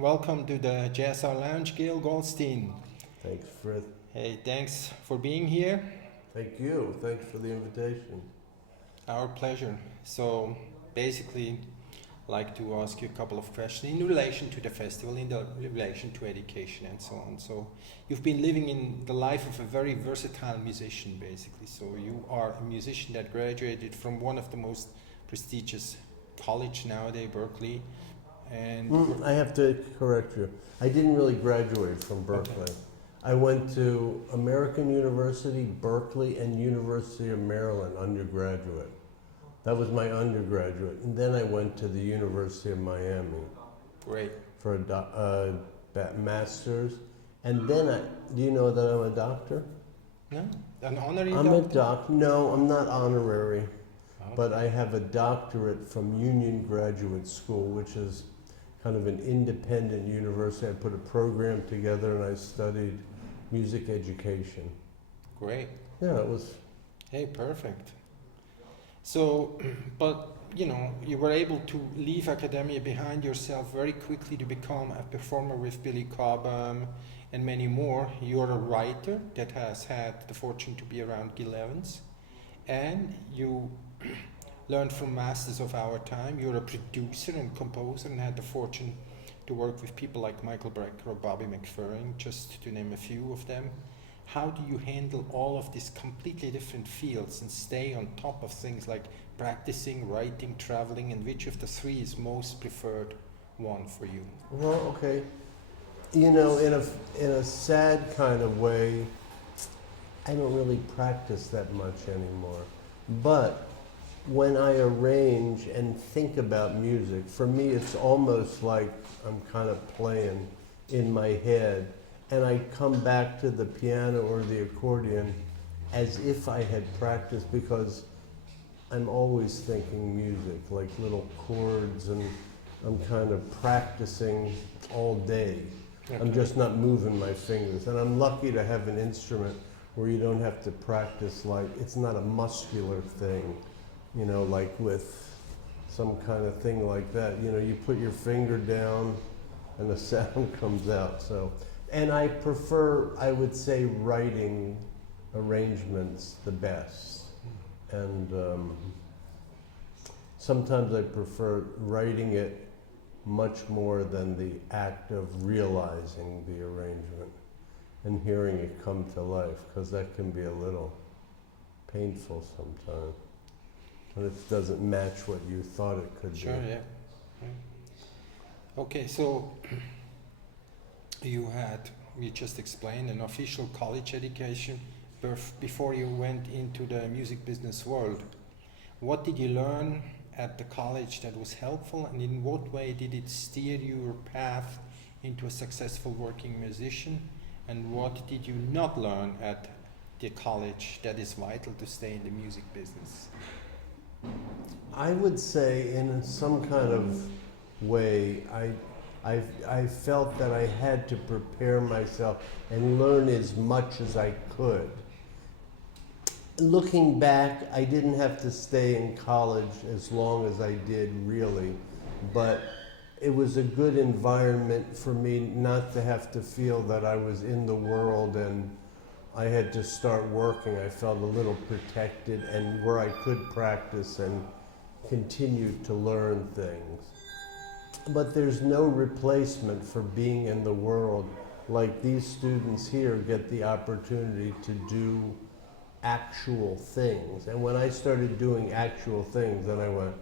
welcome to the Jazzaar Lounge, Gil Goldstein. Thanks, Fred. Hey, thanks for being here. Thank you. Thanks for the invitation. Our pleasure. So, basically, like to ask you a couple of questions in relation to the festival, relation to education, and so on. So, you've been living in the life of a very versatile musician, basically. So, you are a musician that graduated from one of the most prestigious college nowadays, Berkeley. And I have to correct you. I didn't really graduate from Berkeley. Okay. I went to American University, Berkeley, and University of Maryland undergraduate. That was my undergraduate. And then I went to the University of Miami Great. for a master's. And then do you know that I'm a doctor? No, an honorary I'm doctor? No, I'm not honorary. Okay. But I have a doctorate from Union Graduate School, which is kind of an independent university. I put a program together and I studied music education. Great. Yeah, it was. Hey, perfect. So, but you were able to leave academia behind yourself very quickly to become a performer with Billy Cobham and many more. You're a writer that has had the fortune to be around Gil Evans, and you learned from masters of our time. You're a producer and composer and had the fortune to work with people like Michael Brecker or Bobby McFerrin, just to name a few of them. How do you handle all of these completely different fields and stay on top of things like practicing, writing, traveling, and which of the three is most preferred one for you? Well, okay. In a sad kind of way, I don't really practice that much anymore. But when I arrange and think about music, for me it's almost like I'm kind of playing in my head, and I come back to the piano or the accordion as if I had practiced, because I'm always thinking music, like little chords, and I'm kind of practicing all day. Okay. I'm just not moving my fingers, and I'm lucky to have an instrument where you don't have to practice, like it's not a muscular thing. Like with some kind of thing like that. You put your finger down and the sound comes out. So, and I prefer, I would say, writing arrangements the best. And sometimes I prefer writing it much more than the act of realizing the arrangement and hearing it come to life, because that can be a little painful sometimes. And it doesn't match what you thought it could Sure, be. yeah. Okay, so you just explained an official college education before you went into the music business world. What did you learn at the college that was helpful, and in what way did it steer your path into a successful working musician? And what did you not learn at the college that is vital to stay in the music business? I would say, in some kind of way, I felt that I had to prepare myself and learn as much as I could. Looking back, I didn't have to stay in college as long as I did, really, but it was a good environment for me not to have to feel that I was in the world and I had to start working. I felt a little protected, and where I could practice and continue to learn things. But there's no replacement for being in the world. Like these students here get the opportunity to do actual things. And when I started doing actual things, then I went,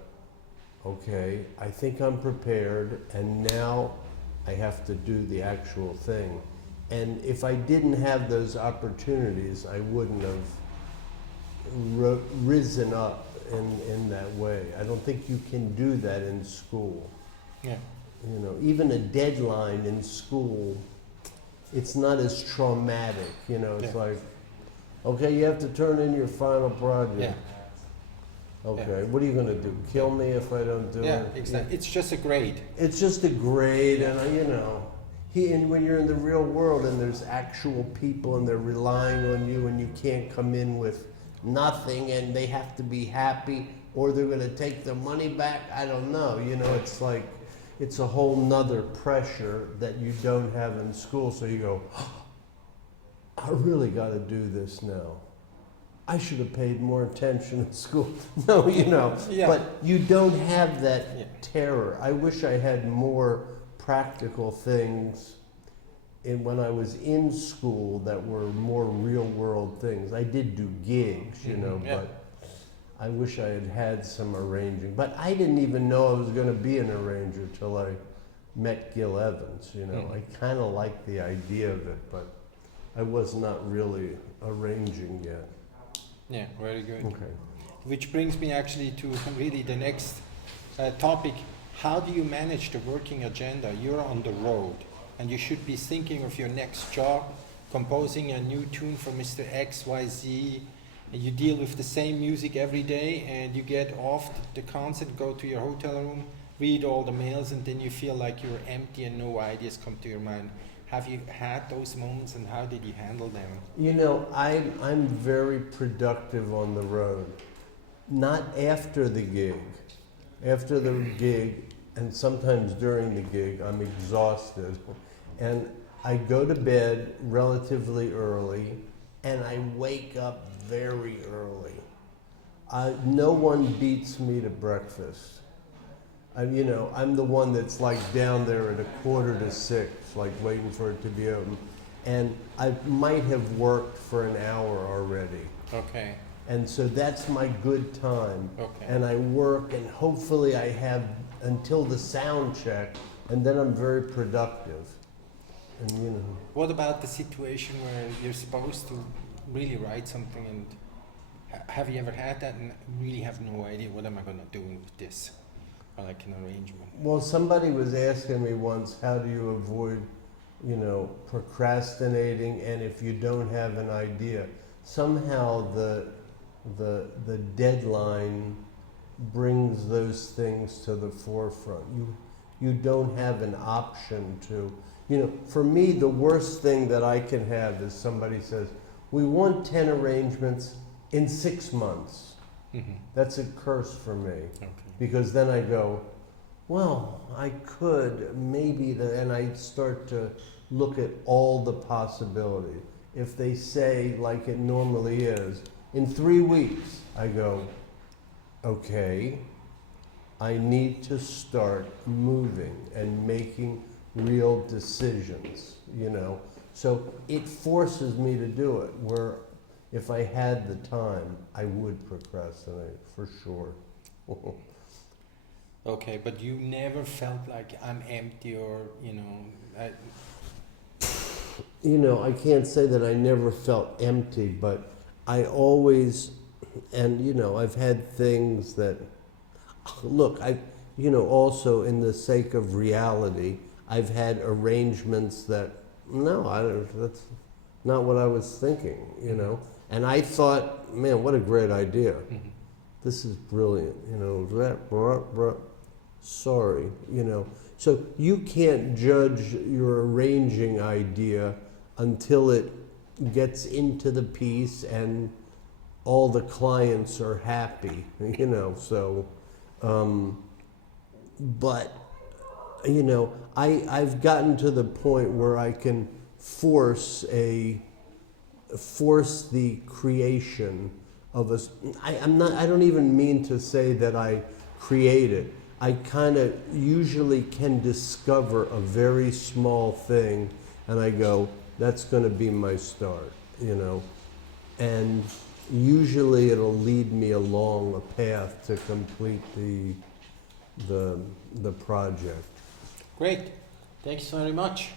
okay, I think I'm prepared, and now I have to do the actual thing. And if I didn't have those opportunities, I wouldn't have risen up in that way. I don't think you can do that in school. Yeah. Even a deadline in school, it's not as traumatic. It's Yeah. like, okay, you have to turn in your final project. Yeah. Okay, what are you going to do? Kill me if I don't do Yeah, it? exactly. It's just a grade. It's just a grade, and and when you're in the real world and there's actual people and they're relying on you, and you can't come in with nothing and they have to be happy or they're going to take their money back. I don't know. It's like it's a whole nother pressure that you don't have in school. So you go, I really got to do this now. I should have paid more attention in school. No, you know, Yeah. but you don't have that Yeah. terror. I wish I had more practical things when I was in school that were more real world things. I did do gigs, you know, Yeah. but I wish I had had some arranging. But I didn't even know I was going to be an arranger till I met Gil Evans, you know. I kind of liked the idea of it, but I was not really arranging yet. Yeah, very good. Okay. Which brings me actually to really the next topic. How do you manage the working agenda? You're on the road and you should be thinking of your next job, composing a new tune for Mr. XYZ, and you deal with the same music every day, and you get off the concert, go to your hotel room, read all the mails, and then you feel like you're empty and no ideas come to your mind. Have you had those moments, and how did you handle them? You know, I'm very productive on the road. Not after the gig. After the gig, and sometimes during the gig, I'm exhausted. And I go to bed relatively early, and I wake up very early. No one beats me to breakfast. You know, I'm the one that's like down there at 5:45, like waiting for it to be open. And I might have worked for an hour already. Okay. And so that's my good time. Okay. And I work, and hopefully I have until the sound check, and then I'm very productive. And you know. What about the situation where you're supposed to really write something, and have you ever had that and really have no idea what am I going to do with this? Or like an arrangement? Well, somebody was asking me once, how do you avoid, you know, procrastinating, and if you don't have an idea? Somehow the deadline brings those things to the forefront. You don't have an option to, you know, for me, the worst thing that I can have is somebody says, we want 10 arrangements in 6 months. Mm-hmm. That's a curse for me. Okay. Because then I go, well, I could maybe, and I start to look at all the possibilities. If they say, like it normally is, in 3 weeks, I go, okay, I need to start moving and making real decisions, you know. So it forces me to do it, where if I had the time, I would procrastinate, for sure. Okay, but you never felt like I'm empty, or, you know, You know, I can't say that I never felt empty, but I always, and you know, I've had things that, look, you know, also in the sake of reality, I've had arrangements that, no, that's not what I was thinking, you know. And I thought, man, what a great idea. mm-hmm. This is brilliant, you know, sorry, you know. So you can't judge your arranging idea until it gets into the piece and all the clients are happy, you know. So, but, you know, I've gotten to the point where I can force the creation of a. I don't even mean to say that I create it. I kind of usually can discover a very small thing, and I go, that's going to be my start, you know. And usually it'll lead me along a path to complete the project. Great. Thanks very much.